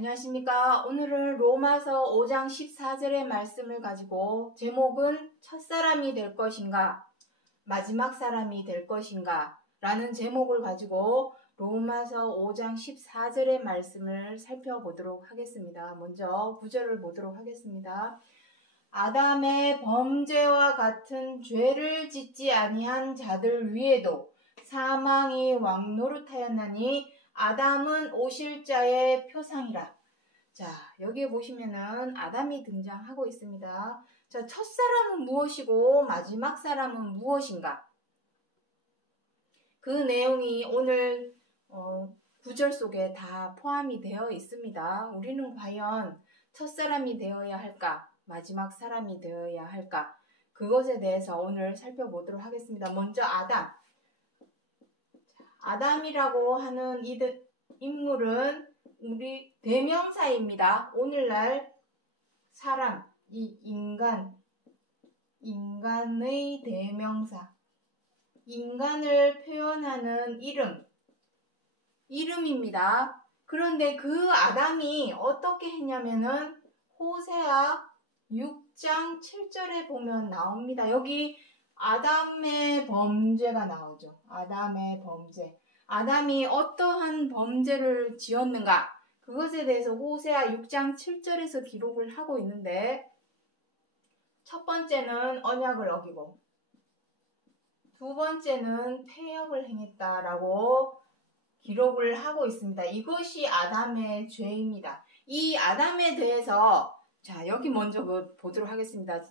안녕하십니까. 오늘은 로마서 5장 14절의 말씀을 가지고 제목은 첫사람이 될 것인가 마지막 사람이 될 것인가 라는 제목을 가지고 로마서 5장 14절의 말씀을 살펴보도록 하겠습니다. 먼저 구절을 보도록 하겠습니다. 아담의 범죄와 같은 죄를 짓지 아니한 자들 위에도 사망이 왕노릇하였나니 아담은 오실 자의 표상이라. 자, 여기에 보시면은 아담이 등장하고 있습니다. 자, 첫사람은 무엇이고 마지막 사람은 무엇인가? 그 내용이 오늘 구절 속에 다 포함이 되어 있습니다. 우리는 과연 첫사람이 되어야 할까? 마지막 사람이 되어야 할까? 그것에 대해서 오늘 살펴보도록 하겠습니다. 먼저 아담이라고 하는 인물은 우리 대명사입니다. 오늘날 사람, 이 인간의 대명사, 인간을 표현하는 이름입니다. 그런데 그 아담이 어떻게 했냐면은 호세아 6장 7절에 보면 나옵니다. 여기 아담의 범죄가 나오죠. 아담의 범죄. 아담이 어떠한 범죄를 지었는가? 그것에 대해서 호세아 6장 7절에서 기록을 하고 있는데, 첫 번째는 언약을 어기고, 두 번째는 패역을 행했다라고 기록을 하고 있습니다. 이것이 아담의 죄입니다. 이 아담에 대해서, 자, 여기 먼저 보도록 하겠습니다.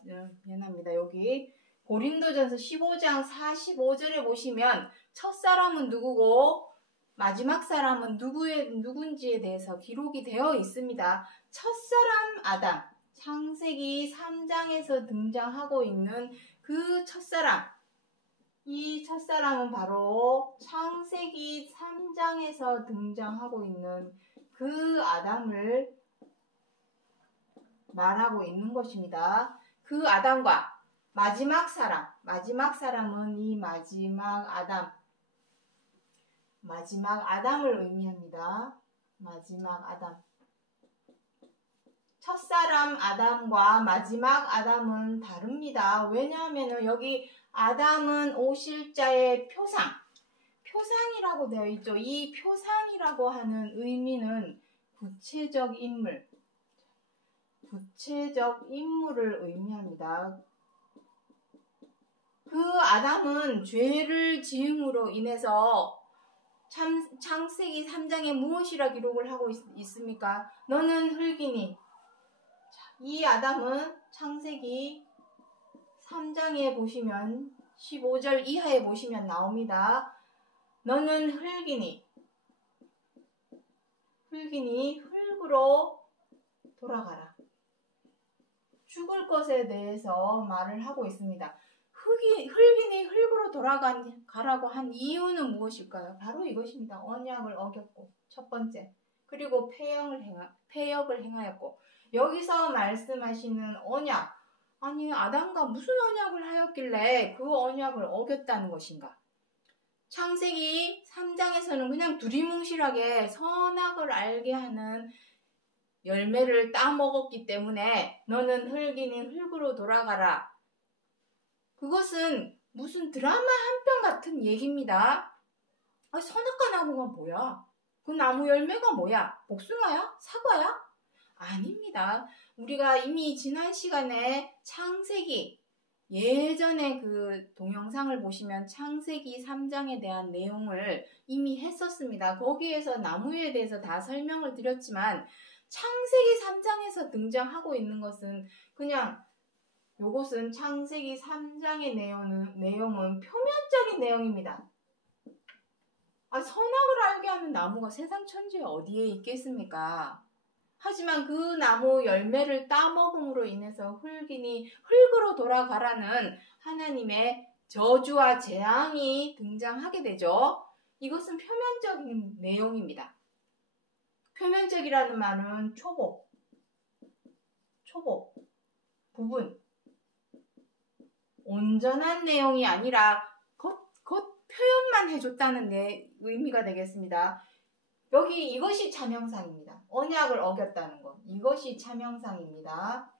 미안합니다. 여기 고린도전서 15장 45절에 보시면 첫사람은 누구고 마지막 사람은 누군지에 대해서 기록이 되어 있습니다. 첫사람 아담, 창세기 3장에서 등장하고 있는 그 첫사람, 이 첫사람은 바로 창세기 3장에서 등장하고 있는 그 아담을 말하고 있는 것입니다. 그 아담과 마지막 사람은 이 마지막 아담을 의미합니다. 마지막 아담. 첫사람 아담과 마지막 아담은 다릅니다. 왜냐하면 여기 아담은 오실 자의 표상이라고 되어 있죠. 이 표상이라고 하는 의미는 구체적 인물을 의미합니다. 그 아담은 죄를 지음으로 인해서 창세기 3장에 무엇이라 기록을 하고 있습니까? 너는 흙이니. 이 아담은 창세기 3장에 보시면 15절 이하에 보시면 나옵니다. 너는 흙이니 흙으로 돌아가라. 죽을 것에 대해서 말을 하고 있습니다. 흙이니 흙으로 돌아가라고 한 이유는 무엇일까요? 바로 이것입니다. 언약을 어겼고, 첫 번째. 그리고 패역을 행하였고, 여기서 말씀하시는 언약, 아니 아담과 무슨 언약을 하였길래 그 언약을 어겼다는 것인가? 창세기 3장에서는 그냥 두리뭉실하게 선악을 알게 하는 열매를 따먹었기 때문에 너는 흙이니 흙으로 돌아가라. 그것은 무슨 드라마 한 편 같은 얘기입니다. 선악과 나무가 뭐야? 그 나무 열매가 뭐야? 복숭아야? 사과야? 아닙니다. 우리가 이미 지난 시간에 창세기, 예전에 그 동영상을 보시면 창세기 3장에 대한 내용을 이미 했었습니다. 거기에서 나무에 대해서 다 설명을 드렸지만 창세기 3장에서 등장하고 있는 것은 그냥 요것은 창세기 3장의 내용은 표면적인 내용입니다. 선악을 알게 하는 나무가 세상 천지에 어디에 있겠습니까? 하지만 그 나무 열매를 따먹음으로 인해서 흙이니 흙으로 돌아가라는 하나님의 저주와 재앙이 등장하게 되죠. 이것은 표면적인 내용입니다. 표면적이라는 말은 초보, 부분, 온전한 내용이 아니라 겉 표현만 해줬다는 의미가 되겠습니다. 여기 이것이 참형상입니다. 언약을 어겼다는 것. 이것이 참형상입니다.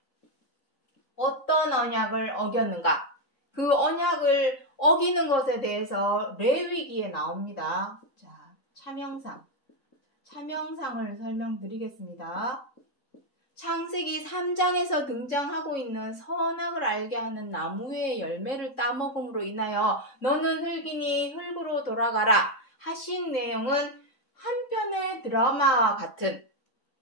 어떤 언약을 어겼는가? 그 언약을 어기는 것에 대해서 레위기에 나옵니다. 자, 참형상. 참형상을 설명드리겠습니다. 창세기 3장에서 등장하고 있는 선악을 알게 하는 나무의 열매를 따먹음으로 인하여 너는 흙이니 흙으로 돌아가라 하신 내용은 한편의 드라마와 같은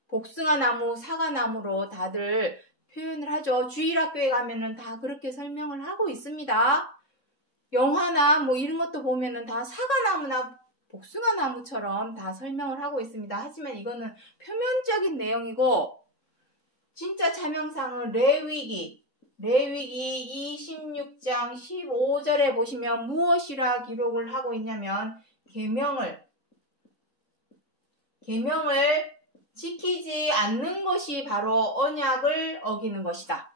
복숭아나무, 사과나무로 다들 표현을 하죠. 주일학교에 가면은 다 그렇게 설명을 하고 있습니다. 영화나 뭐 이런 것도 보면은 다 사과나무나 복숭아나무처럼 다 설명을 하고 있습니다. 하지만 이거는 표면적인 내용이고 진짜 참형상은 레위기 26장 15절에 보시면 무엇이라 기록을 하고 있냐면 계명을 지키지 않는 것이 바로 언약을 어기는 것이다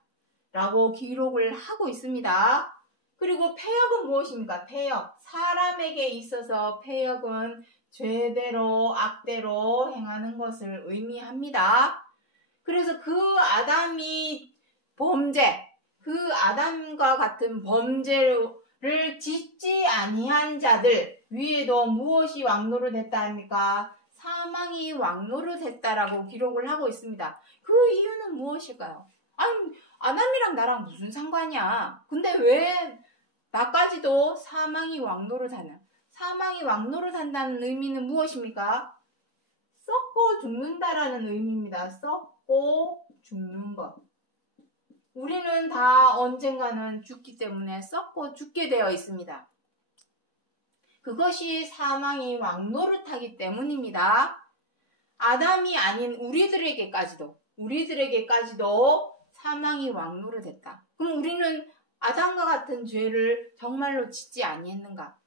라고 기록을 하고 있습니다. 그리고 패역은 무엇입니까? 패역. 사람에게 있어서 패역은 죄대로 악대로 행하는 것을 의미합니다. 그래서 그 아담과 같은 범죄를 짓지 아니한 자들 위에도 무엇이 왕노릇했다 합니까? 사망이 왕노릇했다라고 기록을 하고 있습니다. 그 이유는 무엇일까요? 아니, 아담이랑 나랑 무슨 상관이야? 근데 왜 나까지도 사망이 왕노릇하냐? 사망이 왕노릇한다는 의미는 무엇입니까? 썩고 죽는다라는 의미입니다. 썩고 죽는 것. 우리는 다 언젠가는 죽기 때문에 썩고 죽게 되어 있습니다. 그것이 사망이 왕노릇하기 때문입니다. 아담이 아닌 우리들에게까지도 사망이 왕노릇했다. 그럼 우리는 아담과 같은 죄를 정말로 짓지 아니했는가?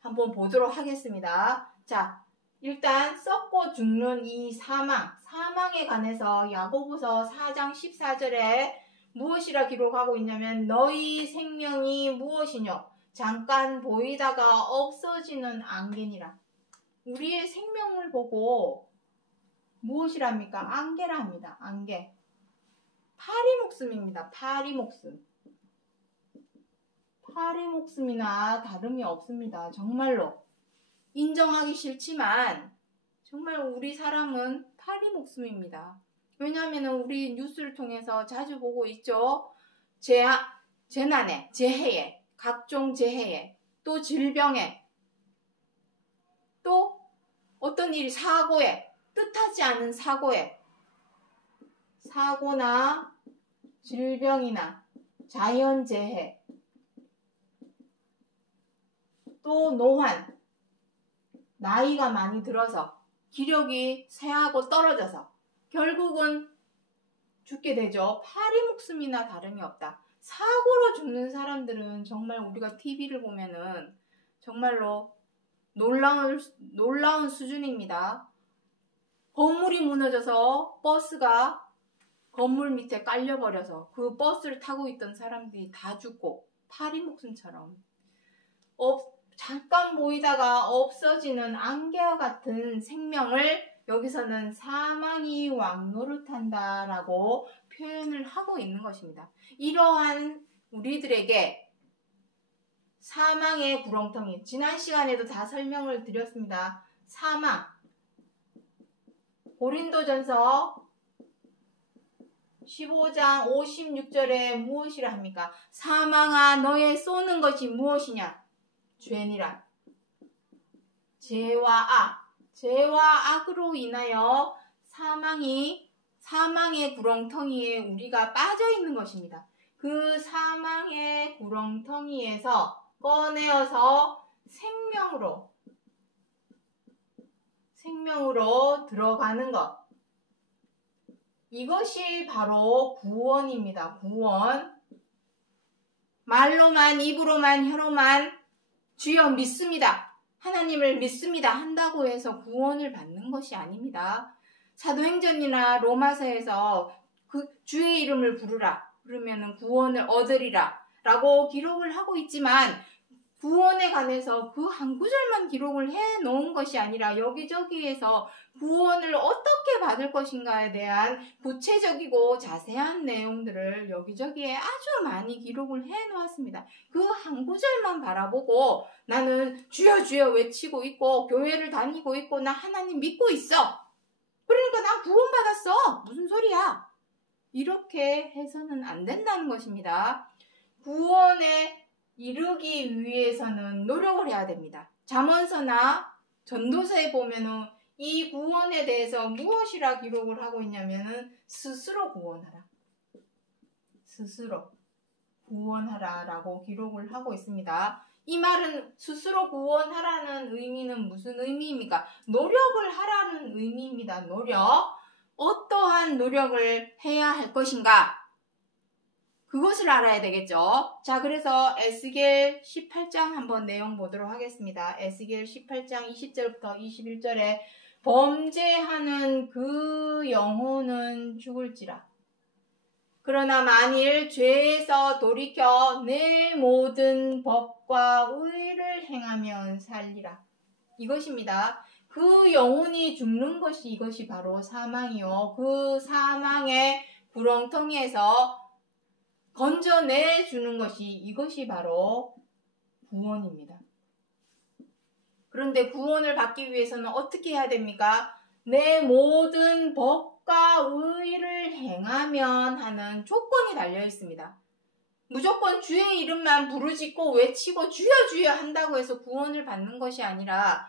한번 보도록 하겠습니다. 자, 일단 썩고 죽는 이 사망에 관해서 야고보서 4장 14절에 무엇이라 기록하고 있냐면 너희 생명이 무엇이뇨? 잠깐 보이다가 없어지는 안개니라. 우리의 생명을 보고 무엇이랍니까? 안개라 합니다. 안개. 파리목숨입니다. 파리목숨. 파리목숨이나 다름이 없습니다. 정말로. 인정하기 싫지만 정말 우리 사람은 파리목숨입니다. 왜냐하면 우리 뉴스를 통해서 자주 보고 있죠. 재난에, 재해에, 각종 재해에, 또 질병에, 또 어떤 일이 사고에, 뜻하지 않은 사고나 질병이나 자연재해, 또 노환, 나이가 많이 들어서 기력이 쇠하고 떨어져서 결국은 죽게 되죠. 파리목숨이나 다름이 없다. 사고로 죽는 사람들은 정말 우리가 TV를 보면은 정말로 놀라운 수준입니다. 건물이 무너져서 버스가 건물 밑에 깔려버려서 그 버스를 타고 있던 사람들이 다 죽고 파리목숨처럼 잠깐 보이다가 없어지는 안개와 같은 생명을 여기서는 사망이 왕노릇한다라고 표현을 하고 있는 것입니다. 이러한 우리들에게 사망의 구렁텅이, 지난 시간에도 다 설명을 드렸습니다. 사망, 고린도전서 15장 56절에 무엇이라 합니까? 사망아 너의 쏘는 것이 무엇이냐? 죄니라. 죄와 악으로 인하여 사망의 구렁텅이에 우리가 빠져 있는 것입니다. 그 사망의 구렁텅이에서 꺼내어서 생명으로 들어가는 것. 이것이 바로 구원입니다. 구원. 말로만, 입으로만, 혀로만 주여 믿습니다. 하나님을 믿습니다. 한다고 해서 구원을 받는 것이 아닙니다. 사도행전이나 로마서에서 그 주의 이름을 부르라. 그러면 구원을 얻으리라. 라고 기록을 하고 있지만 구원에 관해서 그 한 구절만 기록을 해 놓은 것이 아니라 여기저기에서 구원을 어떻게 받을 것인가에 대한 구체적이고 자세한 내용들을 여기저기에 아주 많이 기록을 해 놓았습니다. 그 한 구절만 바라보고 나는 주여 주여 외치고 있고 교회를 다니고 있고 나 하나님 믿고 있어. 그러니까 나 구원받았어. 무슨 소리야? 이렇게 해서는 안 된다는 것입니다. 구원에 이르기 위해서는 노력을 해야 됩니다. 잠언서나 전도서에 보면은 이 구원에 대해서 무엇이라 기록을 하고 있냐면은 스스로 구원하라. 스스로 구원하라라고 기록을 하고 있습니다. 이 말은 스스로 구원하라는 의미는 무슨 의미입니까? 노력을 하라는 의미입니다. 노력. 어떠한 노력을 해야 할 것인가? 그것을 알아야 되겠죠. 자, 그래서 에스겔 18장 한번 내용 보도록 하겠습니다. 에스겔 18장 20절부터 21절에 범죄하는 그 영혼은 죽을지라. 그러나 만일 죄에서 돌이켜 내 모든 법과 의를 행하면 살리라. 이것입니다. 그 영혼이 죽는 것이 이것이 바로 사망이요. 그 사망의 구렁텅이에서 건져내주는 것이 이것이 바로 구원입니다. 그런데 구원을 받기 위해서는 어떻게 해야 됩니까? 내 모든 법과 의를 행하면 하는 조건이 달려 있습니다. 무조건 주의 이름만 부르짖고 외치고 주여 주여 한다고 해서 구원을 받는 것이 아니라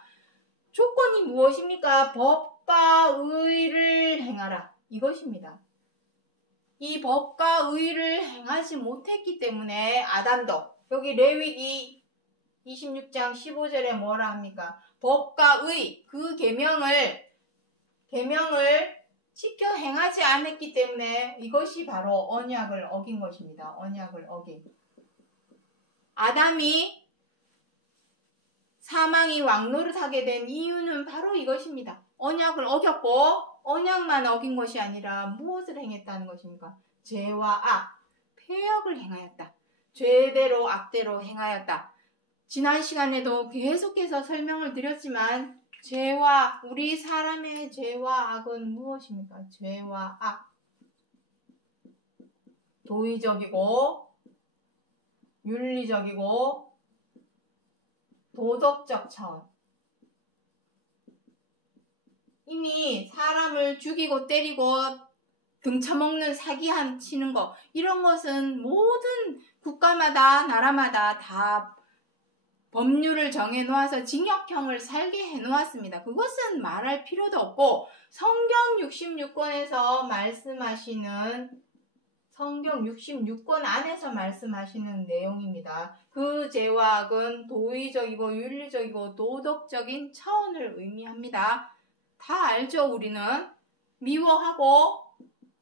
조건이 무엇입니까? 법과 의를 행하라. 이것입니다. 이 법과 의를 행하지 못했기 때문에 아담도 여기 레위기 26장 15절에 뭐라 합니까? 법과 의, 그 계명을 지켜 행하지 않았기 때문에 이것이 바로 언약을 어긴 것입니다. 언약을 어긴. 아담이 사망이 왕노릇하게 된 이유는 바로 이것입니다. 언약을 어겼고 언약만 어긴 것이 아니라 무엇을 행했다는 것입니까? 죄와 악, 패역을 행하였다. 죄대로 악대로 행하였다. 지난 시간에도 계속해서 설명을 드렸지만 우리 사람의 죄와 악은 무엇입니까? 죄와 악. 도의적이고 윤리적이고 도덕적 차원. 이미 사람을 죽이고 때리고 등쳐먹는 사기한 치는 거 이런 것은 모든 국가마다 나라마다 다 법률을 정해놓아서 징역형을 살게 해놓았습니다. 그것은 말할 필요도 없고 성경 66권에서 말씀하시는 성경 66권 안에서 말씀하시는 내용입니다. 그 죄와 악은 도의적이고 윤리적이고 도덕적인 차원을 의미합니다. 다 알죠? 우리는 미워하고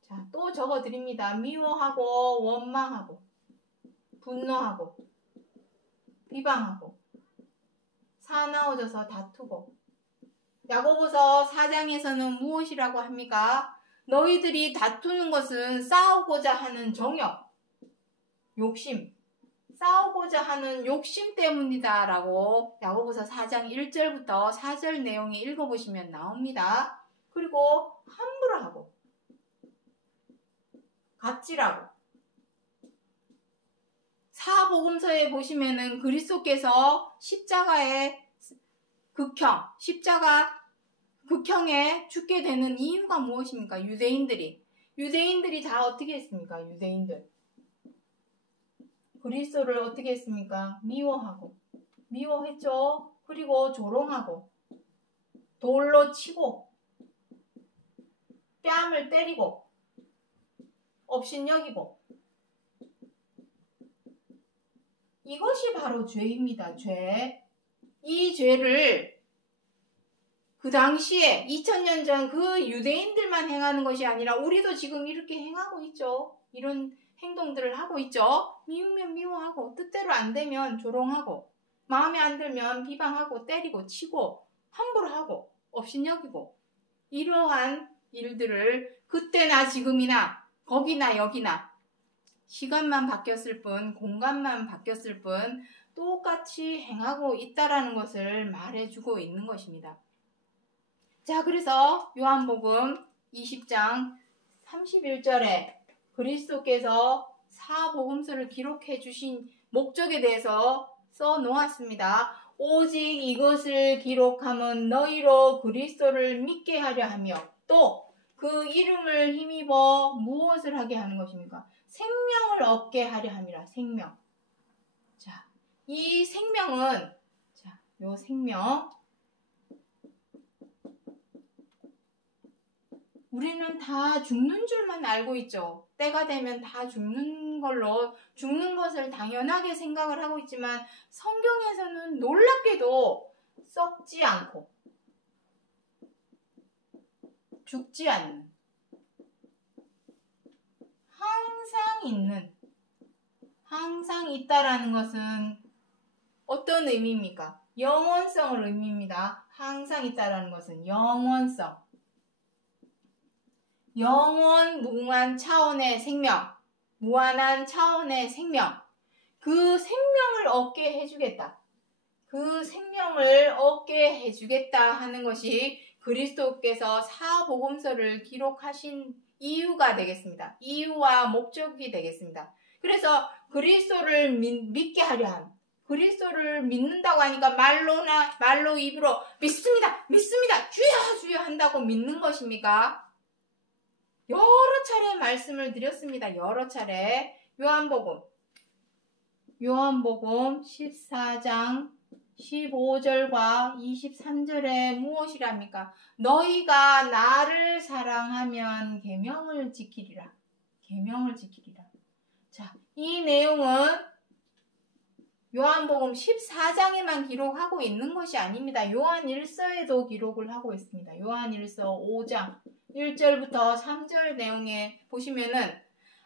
자, 또 적어드립니다. 미워하고 원망하고 분노하고 비방하고 사나워져서 다투고 야고보서 4장에서는 무엇이라고 합니까? 너희들이 다투는 것은 싸우고자 하는 정욕, 욕심, 싸우고자 하는 욕심 때문이다 라고 야고보서 4장 1절부터 4절 내용에 읽어보시면 나옵니다. 그리고 함부로 하고 갑질하고 사복음서에 보시면은 그리스도께서 십자가의 극형에 죽게 되는 이유가 무엇입니까? 유대인들이 다 어떻게 했습니까? 유대인들 그리스도를 어떻게 했습니까? 미워했죠. 그리고 조롱하고 돌로 치고 뺨을 때리고 업신여기고 이것이 바로 죄입니다. 죄. 이 죄를 그 당시에 2000년 전 그 유대인들만 행하는 것이 아니라 우리도 지금 이렇게 행하고 있죠. 이런 행동들을 하고 있죠. 미우면 미워하고 뜻대로 안 되면 조롱하고 마음에 안 들면 비방하고 때리고 치고 함부로 하고 업신여기고 이러한 일들을 그때나 지금이나 거기나 여기나 시간만 바뀌었을 뿐 공간만 바뀌었을 뿐 똑같이 행하고 있다라는 것을 말해주고 있는 것입니다. 자, 그래서 요한복음 20장 31절에 그리스도께서 사복음서를 기록해 주신 목적에 대해서 써놓았습니다. 오직 이것을 기록함은 너희로 그리스도를 믿게 하려 하며 또 그 이름을 힘입어 무엇을 하게 하는 것입니까? 생명을 얻게 하려 함이라. 생명. 자, 이 생명은 요 생명 우리는 다 죽는 줄만 알고 있죠. 때가 되면 다 죽는 걸로, 죽는 것을 당연하게 생각을 하고 있지만 성경에서는 놀랍게도 썩지 않고 죽지 않는, 항상 있다라는 것은 어떤 의미입니까? 영원성을 의미입니다. 항상 있다라는 것은 영원성. 영원 무궁한 차원의 생명, 무한한 차원의 생명, 그 생명을 얻게 해주겠다. 그 생명을 얻게 해주겠다 하는 것이 그리스도께서 사복음서를 기록하신 이유가 되겠습니다. 이유와 목적이 되겠습니다. 그래서 그리스도를 믿게 하려 함. 그리스도를 믿는다고 하니까 말로 입으로 믿습니다. 주여 한다고 믿는 것입니까? 여러 차례 말씀을 드렸습니다. 여러 차례. 요한복음 14장 15절과 23절에 무엇이랍니까? 너희가 나를 사랑하면 계명을 지키리라. 계명을 지키리라. 자, 이 내용은 요한복음 14장에만 기록하고 있는 것이 아닙니다. 요한일서에도 기록을 하고 있습니다. 요한일서 5장 1절부터 3절 내용에 보시면은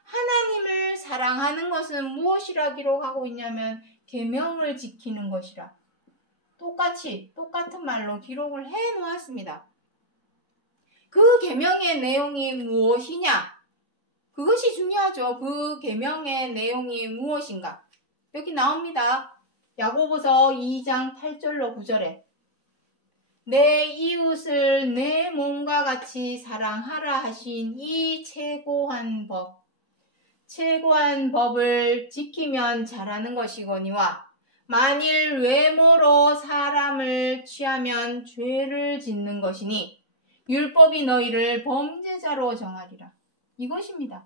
하나님을 사랑하는 것은 무엇이라 기록하고 있냐면 계명을 지키는 것이라. 똑같은 말로 기록을 해 놓았습니다. 그 계명의 내용이 무엇이냐? 그것이 중요하죠. 그 계명의 내용이 무엇인가? 여기 나옵니다. 야고보서 2장 8절로 9절에 내 이웃을 내 몸과 같이 사랑하라 하신 이 최고한 법을 지키면 잘하는 것이거니와 만일 외모로 사람을 취하면 죄를 짓는 것이니 율법이 너희를 범죄자로 정하리라. 이것입니다.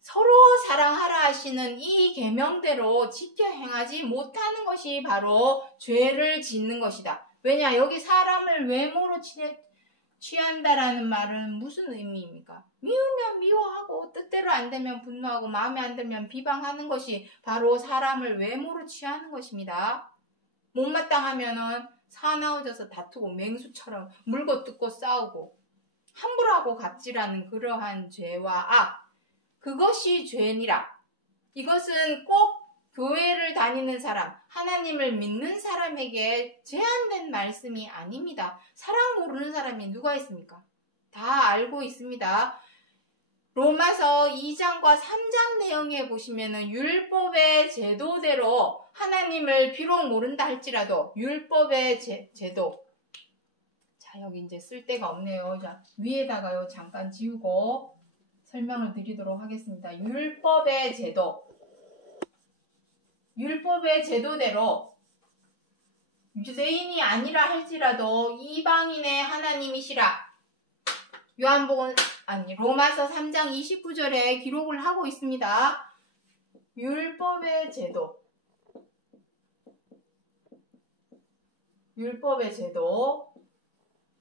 서로 사랑하라 하시는 이 계명대로 지켜 행하지 못하는 것이 바로 죄를 짓는 것이다. 왜냐? 여기 사람을 외모로 취한다라는 말은 무슨 의미입니까? 미우면 미워하고 뜻대로 안 되면 분노하고 마음에 안 들면 비방하는 것이 바로 사람을 외모로 취하는 것입니다. 못마땅하면은 사나워져서 다투고 맹수처럼 물고 뜯고 싸우고 함부로 하고 갑질하는 그러한 죄와 악, 그것이 죄니라. 이것은 꼭 교회를 다니는 사람, 하나님을 믿는 사람에게 제한된 말씀이 아닙니다. 사랑 모르는 사람이 누가 있습니까? 다 알고 있습니다. 로마서 2장과 3장 내용에 보시면은 율법의 제도대로 하나님을 비록 모른다 할지라도 율법의 제도. 자, 여기 이제 쓸 데가 없네요. 자, 위에다가요 잠깐 지우고 설명을 드리도록 하겠습니다. 율법의 제도대로 유대인이 아니라 할지라도 이방인의 하나님이시라. 로마서 3장 29절에 기록을 하고 있습니다. 율법의 제도.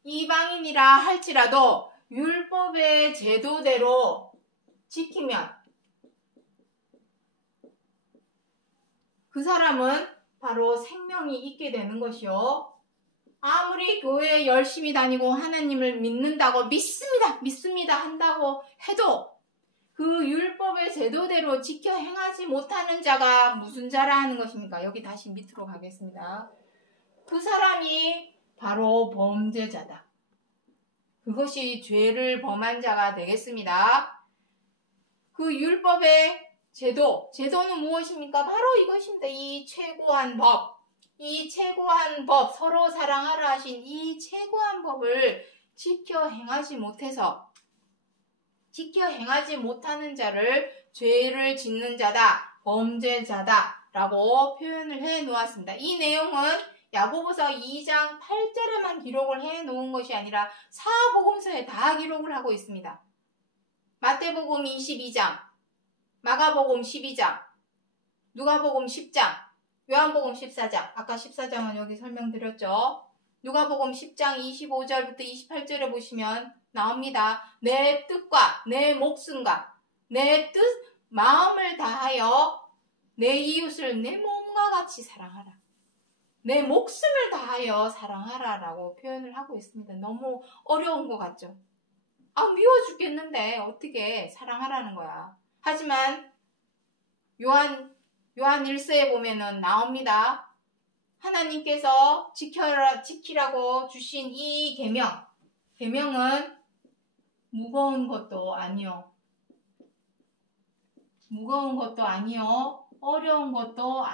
이방인이라 할지라도 율법의 제도대로 지키면 그 사람은 바로 생명이 있게 되는 것이요. 아무리 교회에 열심히 다니고 하나님을 믿습니다 한다고 해도 그 율법의 제도대로 지켜 행하지 못하는 자가 무슨 자라 하는 것입니까? 여기 다시 밑으로 가겠습니다. 그 사람이 바로 범죄자다. 그것이 죄를 범한 자가 되겠습니다. 그 율법의 제도는 무엇입니까? 바로 이것입니다. 이 최고한 법. 이 최고한 법, 서로 사랑하라 하신 이 최고한 법을 지켜 행하지 못하는 자를 죄를 짓는 자다, 범죄자다 라고 표현을 해 놓았습니다. 이 내용은 야고보서 2장 8절에만 기록을 해 놓은 것이 아니라 사복음서에 다 기록을 하고 있습니다. 마태복음 22장, 마가복음 12장, 누가복음 10장, 요한복음 14장, 아까 14장은 여기 설명드렸죠. 누가복음 10장 25절부터 28절에 보시면 나옵니다. 내 뜻과 내 목숨과 내 뜻, 마음을 다하여 내 이웃을 내 몸과 같이 사랑하라. 내 목숨을 다하여 사랑하라 라고 표현을 하고 있습니다. 너무 어려운 것 같죠? 미워 죽겠는데 어떻게 사랑하라는 거야. 하지만 요한 1서에 보면은 나옵니다. 하나님께서 지키라고 주신 이 계명은 무거운 것도 아니요, 어려운 것도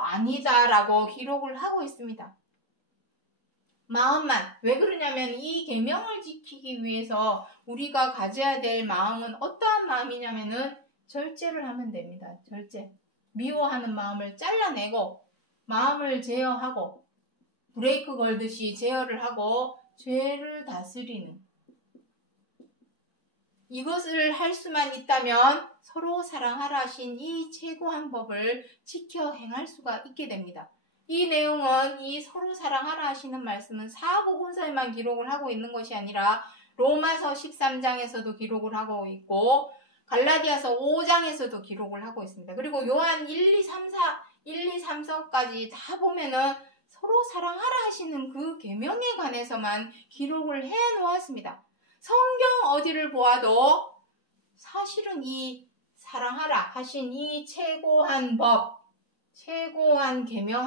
아니다라고 기록을 하고 있습니다. 마음만, 왜 그러냐면 이 계명을 지키기 위해서 우리가 가져야 될 마음은 어떠한 마음이냐면은 절제를 하면 됩니다. 절제. 미워하는 마음을 잘라내고 마음을 제어하고 브레이크 걸듯이 제어를 하고 죄를 다스리는, 이것을 할 수만 있다면 서로 사랑하라 하신 이 최고한 법을 지켜 행할 수가 있게 됩니다. 이 내용은, 이 서로 사랑하라 하시는 말씀은 사복음서에만 기록을 하고 있는 것이 아니라 로마서 13장에서도 기록을 하고 있고 갈라디아서 5장에서도 기록을 하고 있습니다. 그리고 요한 1, 2, 3서까지 다 보면은 서로 사랑하라 하시는 그 계명에 관해서만 기록을 해 놓았습니다. 성경 어디를 보아도 사실은 이 사랑하라 하신 이 최고한 법, 최고한 계명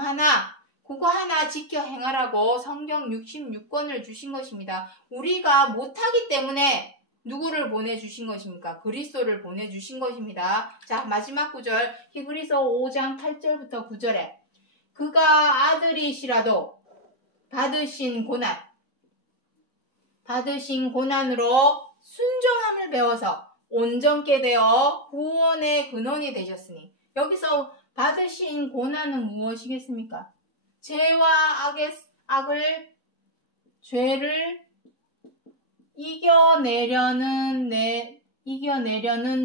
그거 하나 지켜 행하라고 성경 66권을 주신 것입니다. 우리가 못하기 때문에 누구를 보내주신 것입니까? 그리스도를 보내주신 것입니다. 자, 마지막 구절, 히브리서 5장 8절부터 9절에 그가 아들이시라도 받으신 고난으로 순종함을 배워서 온전케 되어 구원의 근원이 되셨으니, 여기서 받으신 고난은 무엇이겠습니까? 죄를 이겨내려는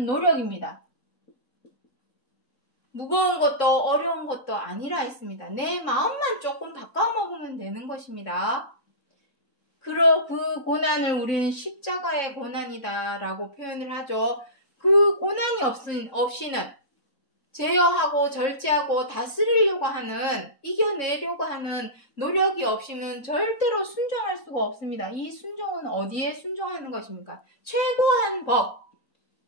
노력입니다. 무거운 것도 어려운 것도 아니라 했습니다. 내 마음만 조금 바꿔먹으면 되는 것입니다. 그 고난을 우리는 십자가의 고난이다 라고 표현을 하죠. 그 고난이 없이는 제어하고 절제하고 다스리려고 하는, 이겨내려고 하는 노력이 없이는 절대로 순종할 수가 없습니다. 이 순종은 어디에 순종하는 것입니까? 최고한 법,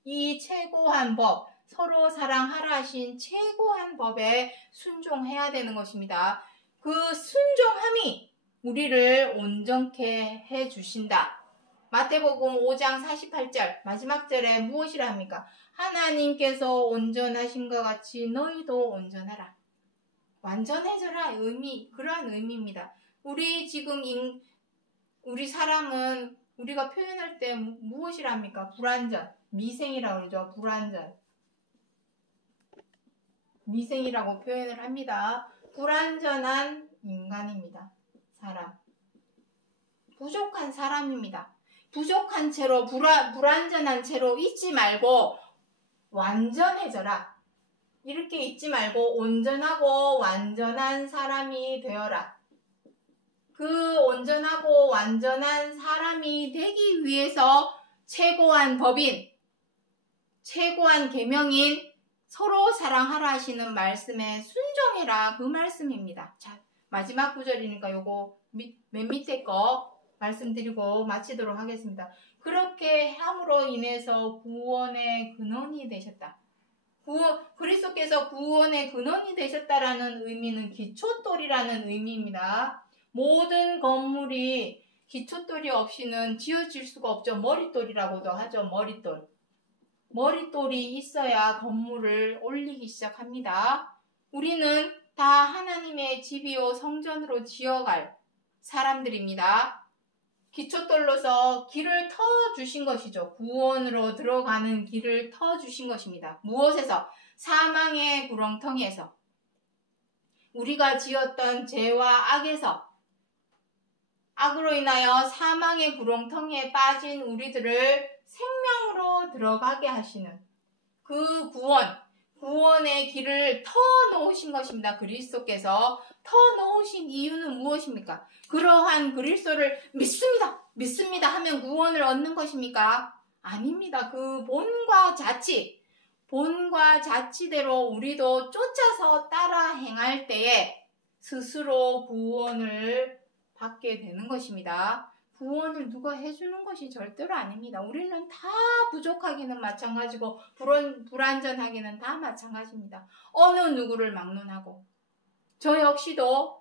이 최고한 법, 서로 사랑하라 하신 최고한 법에 순종해야 되는 것입니다. 그 순종함이 우리를 온전케 해주신다. 마태복음 5장 48절 마지막 절에 무엇이라 합니까? 하나님께서 온전하신 것 같이 너희도 온전하라. 완전해져라. 그러한 의미입니다. 우리 사람은 우리가 표현할 때 무엇이라 합니까? 불완전, 미생이라고 그러죠. 미생이라고 표현을 합니다. 불완전한 인간입니다. 부족한 사람입니다. 부족한 채로, 불완전한 채로 있지 말고 완전해져라. 이렇게 있지 말고 온전하고 완전한 사람이 되어라. 그 온전하고 완전한 사람이 되기 위해서 최고한 법인, 최고한 계명인 서로 사랑하라 하시는 말씀에 순종해라, 그 말씀입니다. 자, 마지막 구절이니까 요거 맨 밑에 거 말씀드리고 마치도록 하겠습니다. 그렇게 함으로 인해서 구원의 근원이 되셨다. 그리스도께서 구원의 근원이 되셨다라는 의미는 기초돌이라는 의미입니다. 모든 건물이 기초돌이 없이는 지어질 수가 없죠. 머릿돌이라고도 하죠. 머릿돌. 머릿돌이 있어야 건물을 올리기 시작합니다. 우리는 다 하나님의 집이요 성전으로 지어갈 사람들입니다. 기초돌로서 길을 터주신 것이죠. 구원으로 들어가는 길을 터주신 것입니다. 무엇에서? 사망의 구렁텅이에서. 우리가 지었던 죄와 악에서, 악으로 인하여 사망의 구렁텅이에 빠진 우리들을 생명으로 들어가게 하시는 그 구원의 길을 터놓으신 것입니다. 그리스도께서 터놓으신 이유는 무엇입니까? 그러한 그리스도를 믿습니다 하면 구원을 얻는 것입니까? 아닙니다. 그 본과 자치대로 우리도 쫓아서 따라 행할 때에 스스로 구원을 받게 되는 것입니다. 구원을 누가 해주는 것이 절대로 아닙니다. 우리는 다 부족하기는 마찬가지고 불완전하기는 다 마찬가지입니다. 어느 누구를 막론하고 저 역시도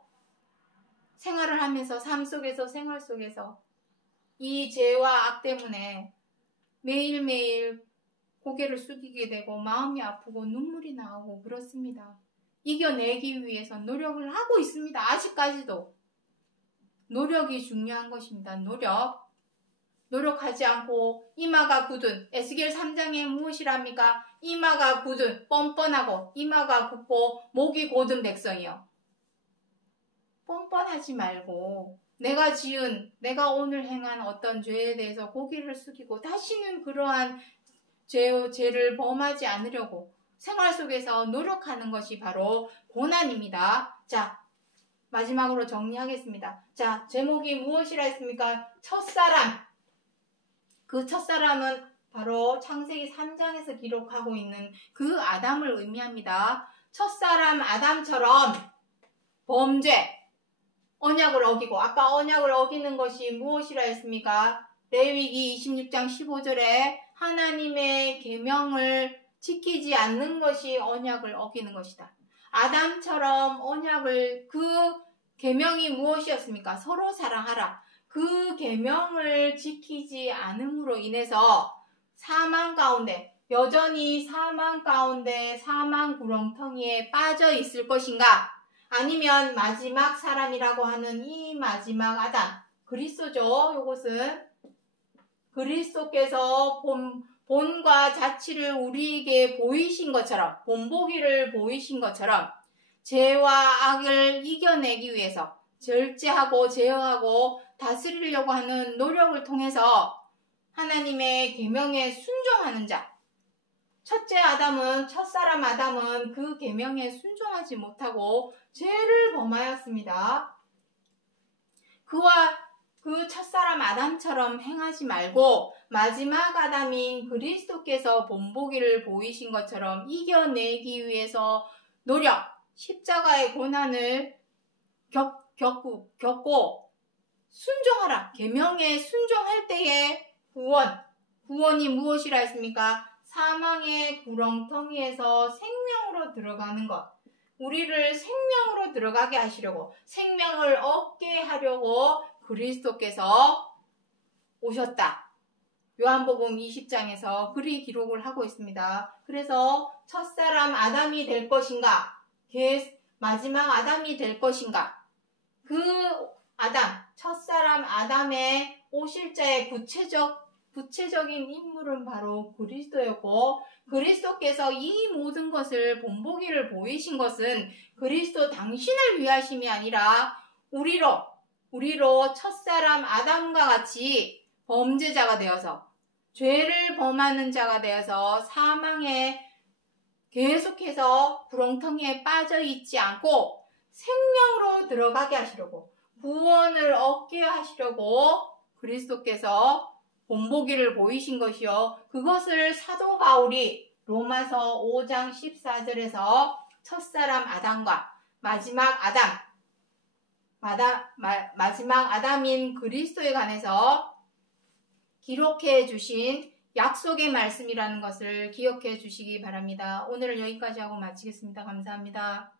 생활을 하면서 생활 속에서 이 죄와 악 때문에 매일매일 고개를 숙이게 되고 마음이 아프고 눈물이 나오고 그렇습니다. 이겨내기 위해서 노력을 하고 있습니다. 아직까지도. 노력이 중요한 것입니다. 노력하지 않고 이마가 굳은 에스겔 3장에 무엇이랍니까? 이마가 굳은 뻔뻔하고 이마가 굳고 목이 곧은 백성이요. 뻔뻔하지 말고 내가 오늘 행한 어떤 죄에 대해서 고개를 숙이고 다시는 그러한 죄를 범하지 않으려고 생활 속에서 노력하는 것이 바로 고난입니다. 자, 마지막으로 정리하겠습니다. 자, 제목이 무엇이라 했습니까? 첫사람. 그 첫사람은 바로 창세기 3장에서 기록하고 있는 그 아담을 의미합니다. 첫사람 아담처럼 범죄, 언약을 어기고, 아까 언약을 어기는 것이 무엇이라 했습니까? 레위기 26장 15절에 하나님의 계명을 지키지 않는 것이 언약을 어기는 것이다. 아담처럼 그 계명이 무엇이었습니까? 서로 사랑하라. 그 계명을 지키지 않음으로 인해서 여전히 사망 가운데 사망 구렁텅이에 빠져 있을 것인가? 아니면 마지막 사람이라고 하는 이 마지막 아담, 그리스도죠. 이것은 그리스도께서 본과 자치를 우리에게 보이신 것처럼, 본보기를 보이신 것처럼 죄와 악을 이겨내기 위해서 절제하고 제어하고 다스리려고 하는 노력을 통해서 하나님의 계명에 순종하는 자, 첫사람 아담은 그 계명에 순종하지 못하고 죄를 범하였습니다. 그 첫사람 아담처럼 행하지 말고 마지막 아담인 그리스도께서 본보기를 보이신 것처럼 이겨내기 위해서 십자가의 고난을 겪고 순종하라. 계명에 순종할 때에 구원이 무엇이라 했습니까? 사망의 구렁텅이에서 생명으로 들어가는 것. 우리를 생명으로 들어가게 하시려고, 생명을 얻게 하려고 그리스도께서 오셨다. 요한복음 20장에서 그리 기록을 하고 있습니다. 그래서 첫사람 아담이 될 것인가? 마지막 아담이 될 것인가? 그 첫사람 아담의 오실 자의 구체적인 인물은 바로 그리스도였고, 그리스도께서 이 모든 것을 본보기를 보이신 것은 그리스도 당신을 위하심이 아니라 우리로 첫사람 아담과 같이 범죄자가 되어서 죄를 범하는 자가 되어서 사망에 계속해서 구렁텅이에 빠져 있지 않고 생명으로 들어가게 하시려고, 구원을 얻게 하시려고 그리스도께서 본보기를 보이신 것이요. 그것을 사도 바울이 로마서 5장 14절에서 첫사람 아담과 마지막 아담인 그리스도에 관해서 기록해 주신 약속의 말씀이라는 것을 기억해 주시기 바랍니다. 오늘은 여기까지 하고 마치겠습니다. 감사합니다.